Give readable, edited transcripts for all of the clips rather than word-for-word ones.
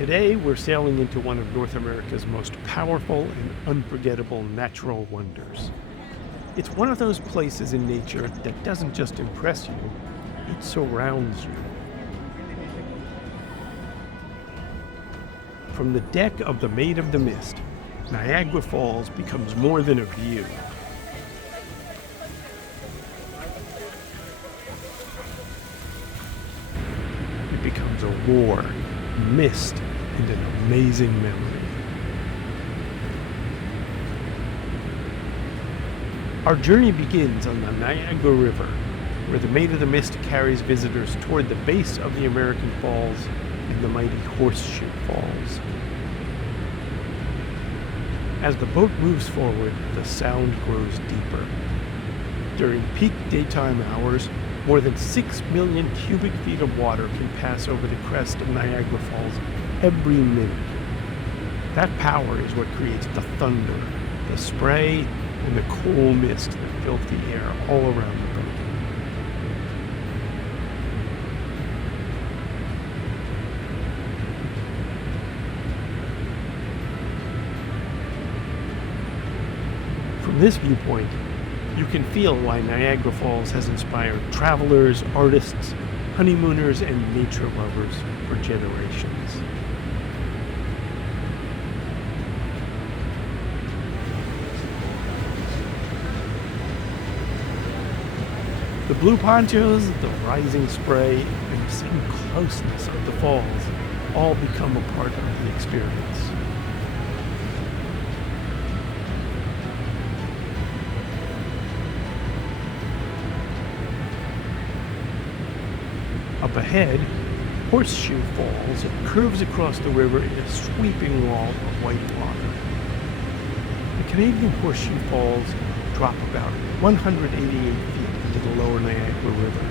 Today, we're sailing into one of North America's most powerful and unforgettable natural wonders. It's one of those places in nature that doesn't just impress you, it surrounds you. From the deck of the Maid of the Mist, Niagara Falls becomes more than a view. It becomes a roar, mist, and an amazing memory. Our journey begins on the Niagara River, where the Maid of the Mist carries visitors toward the base of the American Falls and the mighty Horseshoe Falls. As the boat moves forward, the sound grows deeper. During peak daytime hours, more than 6 million cubic feet of water can pass over the crest of Niagara Falls every minute. That power is what creates the thunder, the spray, and the cool mist that fills the air all around the boat. From this viewpoint, you can feel why Niagara Falls has inspired travelers, artists, honeymooners, and nature lovers for generations. The blue ponchos, the rising spray, and the sudden closeness of the falls all become a part of the experience. Up ahead, Horseshoe Falls curves across the river in a sweeping wall of white water. The Canadian Horseshoe Falls drop about 188 feet into the lower Niagara River,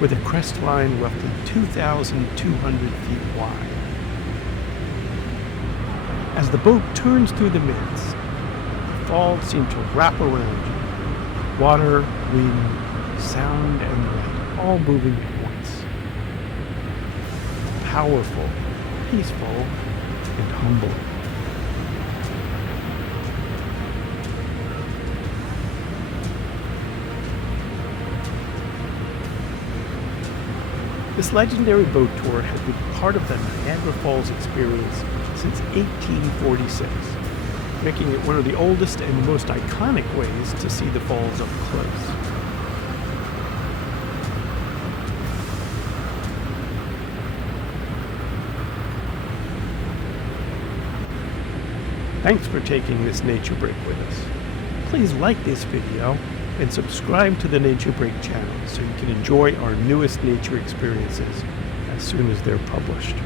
with a crest line roughly 2,200 feet wide. As the boat turns through the mist, the falls seem to wrap around you. Water, wind, sound, and light all moving at once. Powerful, peaceful, and humbling. This legendary boat tour has been part of the Niagara Falls experience since 1846, making it one of the oldest and most iconic ways to see the falls up close. Thanks for taking this nature break with us. Please like this video and subscribe to the Nature Break channel so you can enjoy our newest nature experiences as soon as they're published.